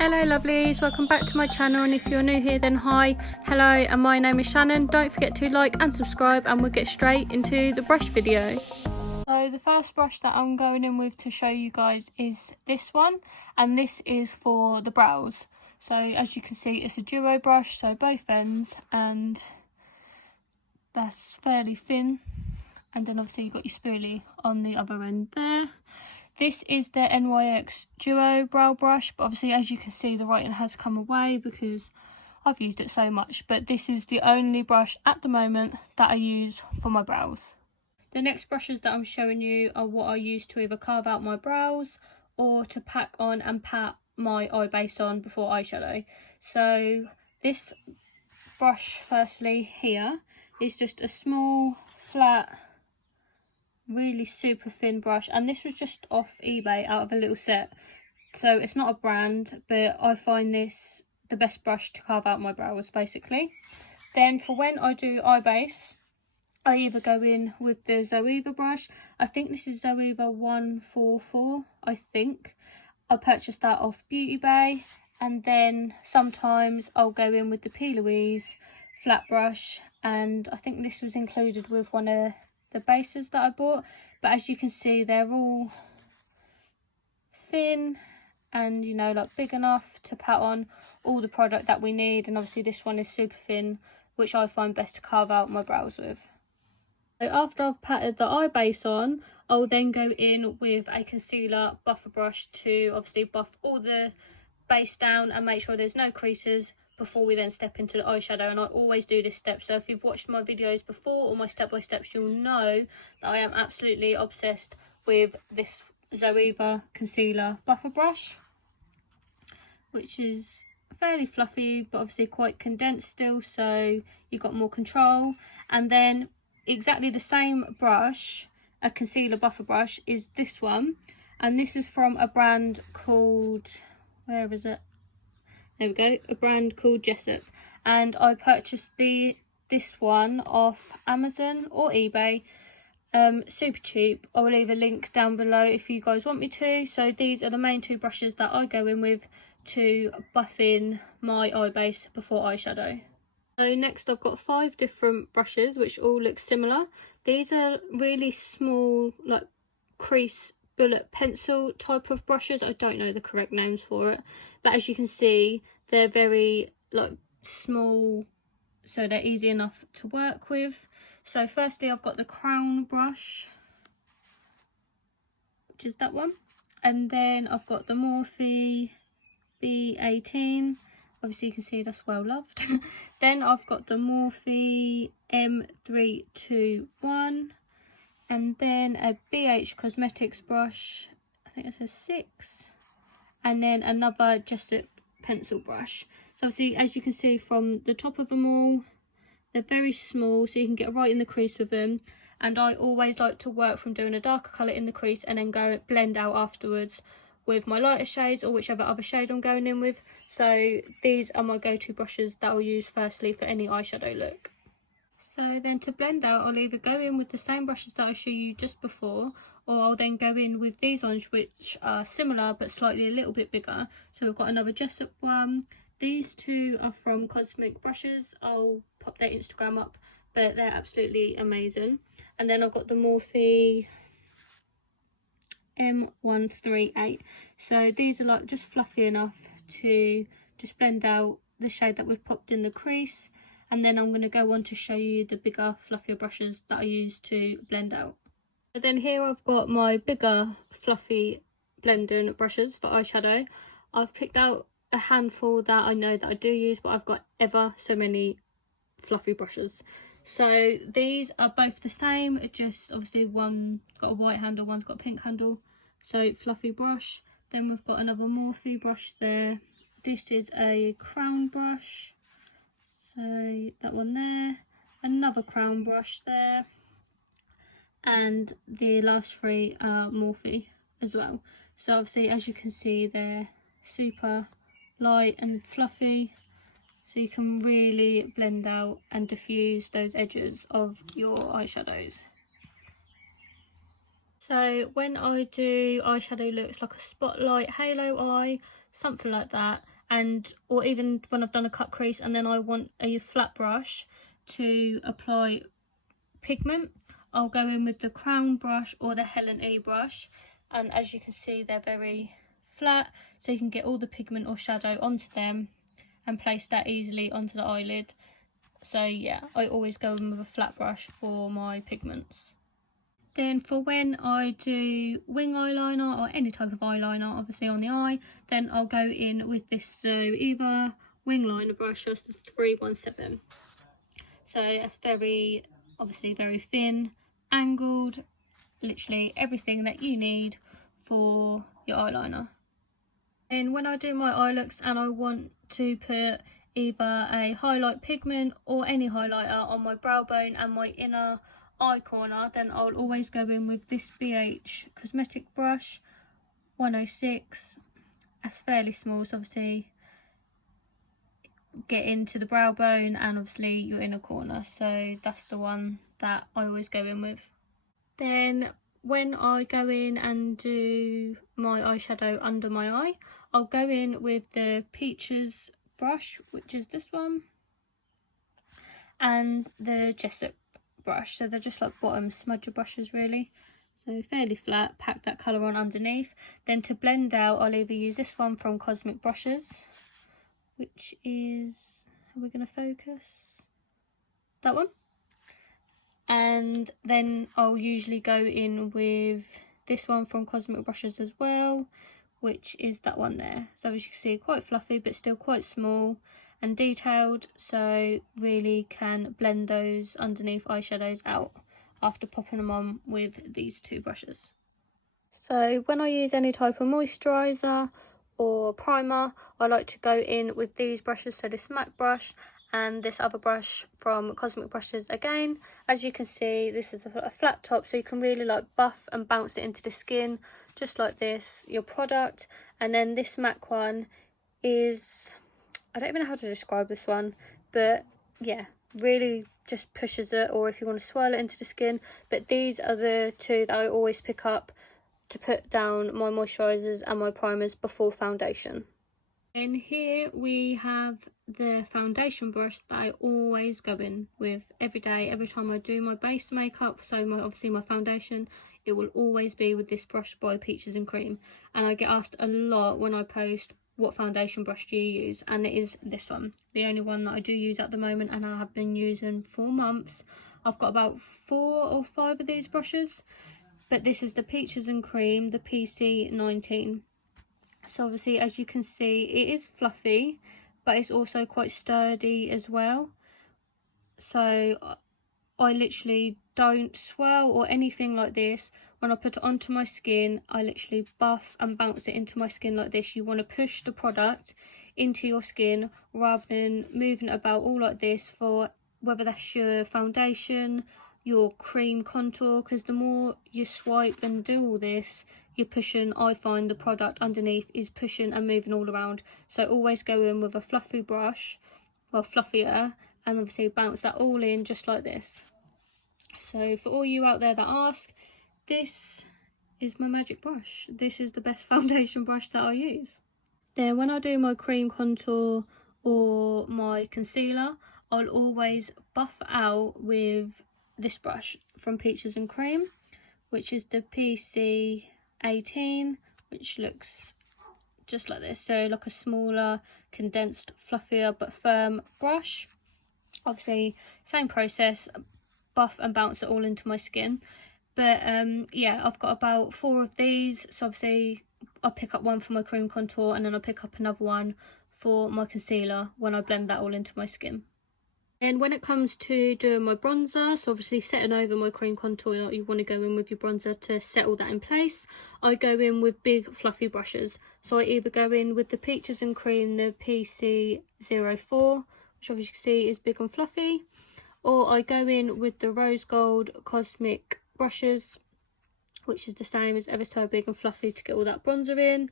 Hello lovelies, welcome back to my channel, and if you're new here then hi, hello, and my name is Shannon. Don't forget to like and subscribe and we'll get straight into the brush video. So the first brush that I'm going in with to show you guys is this one, and this is for the brows. So as you can see, it's a duo brush, so both ends, and that's fairly thin, and then obviously you've got your spoolie on the other end there. This is the NYX Duo Brow Brush, but obviously as you can see the writing has come away because I've used it so much, but this is the only brush at the moment that I use for my brows. The next brushes that I'm showing you are what I use to either carve out my brows or to pack on and pat my eye base on before eyeshadow. So this brush firstly here is just a small flat really super thin brush, and this was just off eBay out of a little set, so it's not a brand, but I find this the best brush to carve out my brows basically. Then for when I do eye base, I either go in with the Zoeva brush. I think this is Zoeva 144, I think. I purchased that off Beauty Bay, and then sometimes I'll go in with the Plouise flat brush, and I think this was included with one of the bases that I bought, but as you can see they're all thin and, you know, like big enough to pat on all the product that we need, and obviously this one is super thin, which I find best to carve out my brows with. So after I've patted the eye base on, I'll then go in with a concealer buffer brush to obviously buff all the base down and make sure there's no creases before we then step into the eyeshadow. And I always do this step, so if you've watched my videos before or my step-by-steps, you'll know that I am absolutely obsessed with this Zoeva concealer buffer brush, which is fairly fluffy but obviously quite condensed still, so you've got more control. And then exactly the same brush, a concealer buffer brush, is this one, and this is from a brand called, where is it? There we go, a brand called Jessup, and I purchased this one off Amazon or eBay, super cheap. I will leave a link down below if you guys want me to. So these are the main two brushes that I go in with to buff in my eye base before eyeshadow. So next I've got 5 different brushes which all look similar. These are really small, like crease bullet pencil type of brushes. I don't know the correct names for it, but as you can see they're very like small, so they're easy enough to work with. So firstly I've got the crown brush, which is that one, and then I've got the Morphe B18, obviously you can see that's well loved. Then I've got the Morphe M321, and then a BH Cosmetics brush, I think it says 6, and then another Jessup pencil brush. So obviously as you can see from the top of them all, they're very small, so you can get right in the crease with them, and I always like to work from doing a darker colour in the crease and then go blend out afterwards with my lighter shades or whichever other shade I'm going in with. So these are my go-to brushes that I'll use firstly for any eyeshadow look. So then to blend out, I'll either go in with the same brushes that I showed you just before, or I'll then go in with these ones which are similar but slightly a little bit bigger. So we've got another Jessup one. These two are from Cosmic Brushes. I'll pop their Instagram up, but they're absolutely amazing. And then I've got the Morphe M138. So these are like just fluffy enough to just blend out the shade that we've popped in the crease. And then I'm going to go on to show you the bigger fluffier brushes that I use to blend out. So then here I've got my bigger fluffy blending brushes for eyeshadow. I've picked out a handful that I know that I do use, but I've got ever so many fluffy brushes. So these are both the same, just obviously one's got a white handle, one's got a pink handle. So fluffy brush. Then we've got another Morphe brush there. This is a crown brush, so that one there, another crown brush there, and the last 3 are Morphe as well. So obviously as you can see they're super light and fluffy, so you can really blend out and diffuse those edges of your eyeshadows. So when I do eyeshadow looks like a spotlight halo eye, something like that. And or even when I've done a cut crease and then I want a flat brush to apply pigment, I'll go in with the Crown brush or the Helen E brush, and as you can see they're very flat, so you can get all the pigment or shadow onto them and place that easily onto the eyelid. So yeah, I always go in with a flat brush for my pigments. Then for when I do wing eyeliner or any type of eyeliner obviously on the eye, then I'll go in with this Zoeva wing liner brush. That's the 317. So that's very, obviously very thin, angled, literally everything that you need for your eyeliner. And when I do my eye looks and I want to put either a highlight pigment or any highlighter on my brow bone and my inner eye corner, then I'll always go in with this BH cosmetic brush 106. That's fairly small, so obviously get into the brow bone and obviously your inner corner, so that's the one that I always go in with. Then when I go in and do my eyeshadow under my eye, I'll go in with the Peaches brush, which is this one, and the Jessup brush. So they're just like bottom smudger brushes really, so fairly flat. Pack that colour on underneath. Then to blend out, I'll either use this one from Cosmic Brushes, which is, are we going to focus? That one. And then I'll usually go in with this one from Cosmic Brushes as well, which is that one there. So as you can see, quite fluffy but still quite small and detailed, so really can blend those underneath eyeshadows out after popping them on with these two brushes. So when I use any type of moisturiser or primer, I like to go in with these brushes, so this MAC brush and this other brush from Cosmic Brushes again. As you can see, this is a flat top, so you can really like buff and bounce it into the skin just like this, your product. And then this MAC one is, I don't even know how to describe this one, but yeah, really just pushes it, or if you want to swirl it into the skin. But these are the two that I always pick up to put down my moisturisers and my primers before foundation. And here we have the foundation brush that I always go in with every day, every time I do my base makeup. So obviously my foundation, it will always be with this brush by Peaches and Cream. And I get asked a lot when I post, what foundation brush do you use? And it is this one, the only one that I do use at the moment, and I have been using for months. I've got about 4 or 5 of these brushes, but this is the Peaches and Cream, the PC19. So obviously, as you can see, it is fluffy, but it's also quite sturdy as well. So I literally don't swirl or anything like this. When I put it onto my skin, I literally buff and bounce it into my skin like this. You want to push the product into your skin rather than moving it about all like this, for whether that's your foundation, your cream contour, because the more you swipe and do all this, you're pushing, I find the product underneath is pushing and moving all around. So always go in with a fluffy brush, well fluffier, and obviously bounce that all in just like this. So for all you out there that ask, this is my magic brush. This is the best foundation brush that I use. Then when I do my cream contour or my concealer, I'll always buff out with this brush from Peaches and Cream, which is the PC18, which looks just like this. So like a smaller, condensed, fluffier but firm brush. Obviously same process, buff and bounce it all into my skin. But yeah, I've got about 4 of these, so obviously I pick up one for my cream contour and then I pick up another one for my concealer when I blend that all into my skin. And when it comes to doing my bronzer, so obviously setting over my cream contour, you want to go in with your bronzer to settle that in place. I go in with big fluffy brushes. So I either go in with the Peaches and Cream, the PC04, which obviously you can see is big and fluffy, or I go in with the Rose Gold Cosmic Brushes, which is the same, as ever so big and fluffy to get all that bronzer in,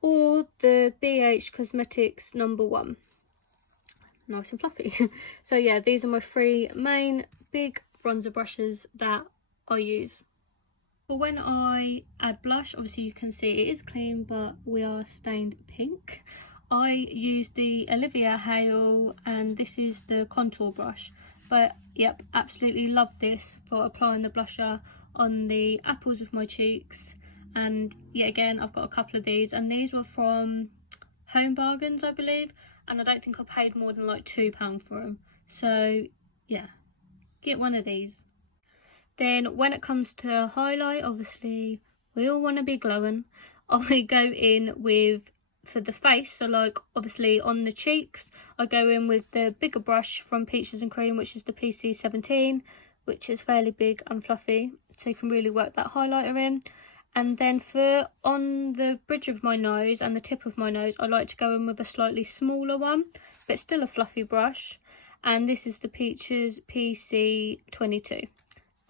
or the BH Cosmetics #1. Nice and fluffy. So yeah, these are my 3 main big bronzer brushes that I use. For when I add blush, obviously you can see it is clean, but we are stained pink. I use the Olivia Hale, and this is the contour brush. But yep, absolutely love this for applying the blusher on the apples of my cheeks. And yet again, I've got a couple of these, and these were from Home Bargains, I believe, and I don't think I paid more than like £2 for them. So yeah, get one of these. Then when it comes to highlight, obviously we all want to be glowing. I go in with, for the face, so like obviously on the cheeks, I go in with the bigger brush from Peaches and Cream, which is the PC17, which is fairly big and fluffy, so you can really work that highlighter in. And then for on the bridge of my nose and the tip of my nose, I like to go in with a slightly smaller one, but still a fluffy brush. And this is the Peaches PC22.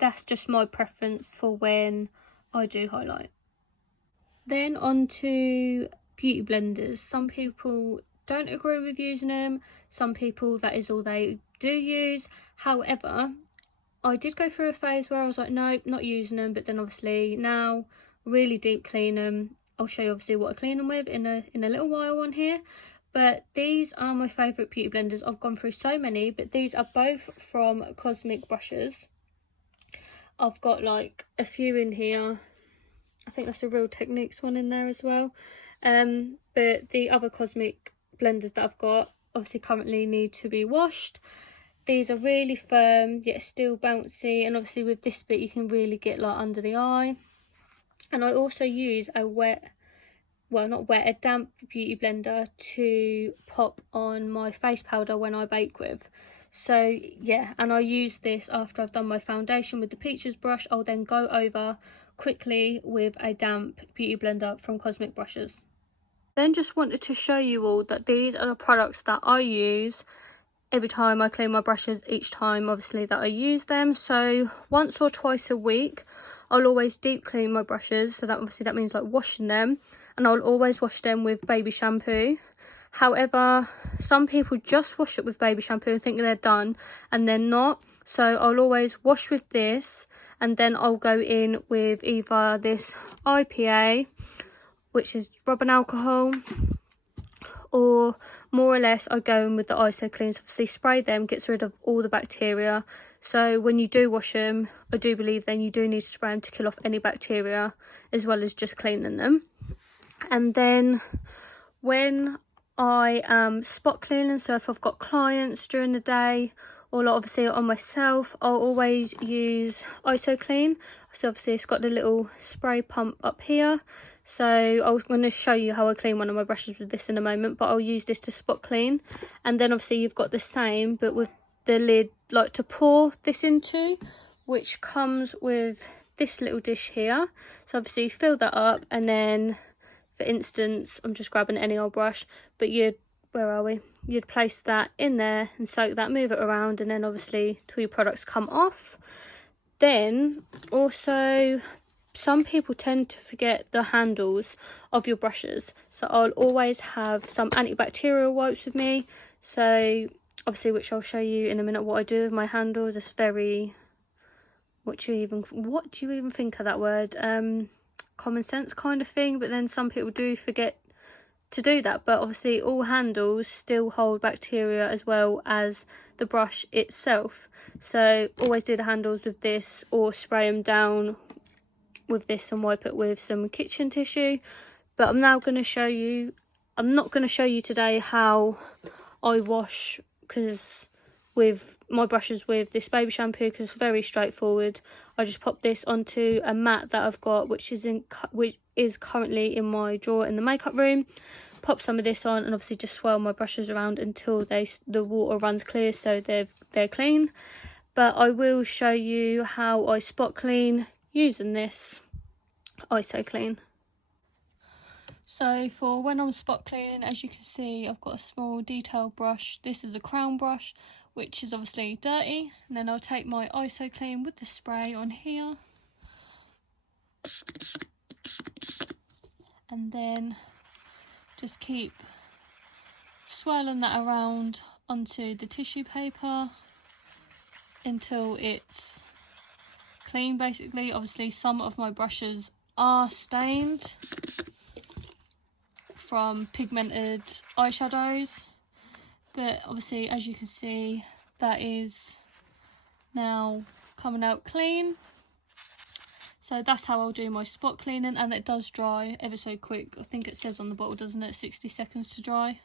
That's just my preference for when I do highlight. Then on to beauty blenders. Some people don't agree with using them. Some people, that is all they do use. However, I did go through a phase where I was like, no, not using them. But then obviously now, really deep clean them. I'll show you obviously what I clean them with in a little while on here. But these are my favourite beauty blenders. I've gone through so many, but these are both from Cosmic Brushes. I've got like a few in here. I think that's a Real Techniques one in there as well. But the other Cosmic blenders that I've got obviously currently need to be washed. These are really firm yet still bouncy, and obviously with this bit you can really get like under the eye. And I also use a a damp beauty blender to pop on my face powder when I bake with. So yeah, and I use this after I've done my foundation with the Peaches brush. I'll then go over quickly with a damp beauty blender from Cosmic Brushes. Then just wanted to show you all that these are the products that I use every time I clean my brushes, each time obviously that I use them. So once or twice a week I'll always deep clean my brushes, so that obviously that means like washing them, and I'll always wash them with baby shampoo. However, some people just wash it with baby shampoo and think they're done, and they're not. So I'll always wash with this, and then I'll go in with either this IPA, which is rub and alcohol, or more or less I go in with the ISO cleans. Obviously spray them, gets rid of all the bacteria. So when you do wash them, I do believe then you do need to spray them to kill off any bacteria, as well as just cleaning them. And then when I am spot cleaning, so if I've got clients during the day, or like obviously on myself, I'll always use ISO clean. So obviously it's got the little spray pump up here. So I'm going to show you how I clean one of my brushes with this in a moment, but I'll use this to spot clean. And then obviously you've got the same, but with the lid like to pour this into, which comes with this little dish here. So obviously you fill that up, and then for instance, I'm just grabbing any old brush, but you'd place that in there and soak that, move it around, and then obviously till your products come off. Then also, some people tend to forget the handles of your brushes, so I'll always have some antibacterial wipes with me. So obviously, which I'll show you in a minute what I do with my handles. It's very, what do you even think of that word? Common sense kind of thing, but then some people do forget to do that. But obviously all handles still hold bacteria as well as the brush itself, so always do the handles with this, or spray them down with this and wipe it with some kitchen tissue. But I'm now going to show you, I'm not going to show you today how I wash, because with my brushes with this baby shampoo, because it's very straightforward. I just pop this onto a mat that I've got, which is currently in my drawer in the makeup room. Pop some of this on, and obviously just swirl my brushes around until the water runs clear, so they're clean. But I will show you how I spot clean using this ISO clean. So for when I'm spot cleaning, as you can see, I've got a small detail brush. This is a crown brush, which is obviously dirty. And then I'll take my ISO clean with the spray on here, and then just keep swirling that around onto the tissue paper until it's clean basically. Obviously some of my brushes are stained from pigmented eyeshadows, but obviously as you can see that is now coming out clean. So that's how I'll do my spot cleaning, and it does dry ever so quick. I think it says on the bottle, doesn't it, 60 seconds to dry.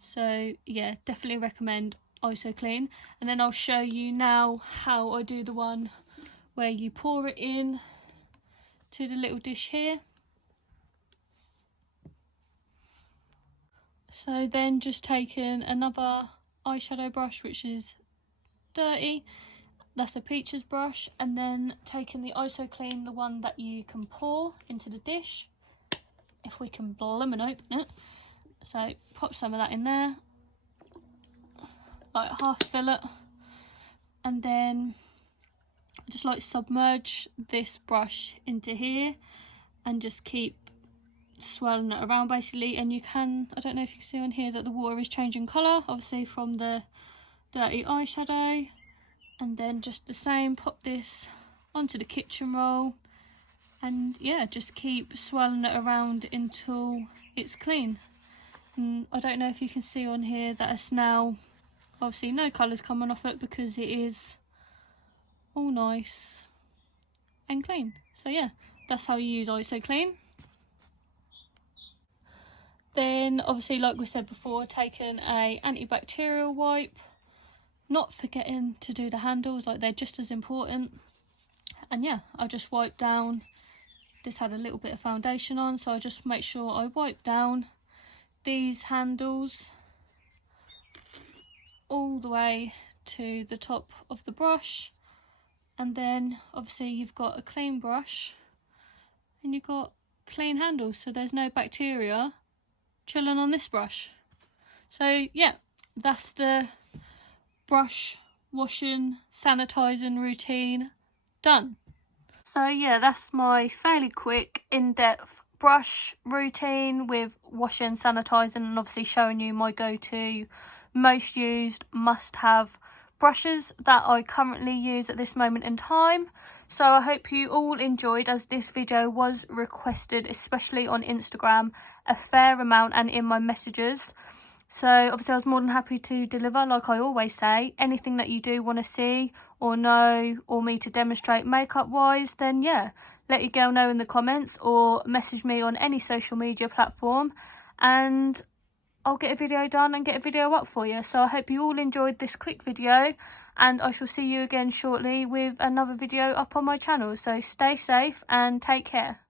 So yeah, definitely recommend ISO clean. And then I'll show you now how I do the one where you pour it in to the little dish here. So then just taking another eyeshadow brush which is dirty, that's a Peaches brush, and then taking the ISO clean, the one that you can pour into the dish, if we can blooming open it. So pop some of that in there, like half fill it, and then just like submerge this brush into here and just keep swirling it around basically. And you can, I don't know if you can see on here that the water is changing colour, obviously from the dirty eyeshadow. And then just the same, pop this onto the kitchen roll, and yeah, just keep swirling it around until it's clean. And I don't know if you can see on here that it's now obviously no colours coming off it because it is all nice and clean. So yeah, that's how you use ISO clean. Then obviously, like we said before, taking a antibacterial wipe, not forgetting to do the handles, like they're just as important. And yeah, I just wipe down. This had a little bit of foundation on, so I just make sure I wipe down these handles all the way to the top of the brush. And then obviously you've got a clean brush and you've got clean handles, so there's no bacteria chilling on this brush. So yeah, that's the brush washing sanitizing routine done. So yeah, that's my fairly quick in-depth brush routine with washing, sanitizing, and obviously showing you my go-to most used must-have brushes that I currently use at this moment in time. So I hope you all enjoyed, as this video was requested, especially on Instagram, a fair amount, and in my messages. So obviously I was more than happy to deliver. Like I always say, anything that you do want to see or know, or me to demonstrate makeup wise, then yeah, let your girl know in the comments or message me on any social media platform, and I'll get a video done and get a video up for you. So I hope you all enjoyed this quick video, and I shall see you again shortly with another video up on my channel. So stay safe and take care.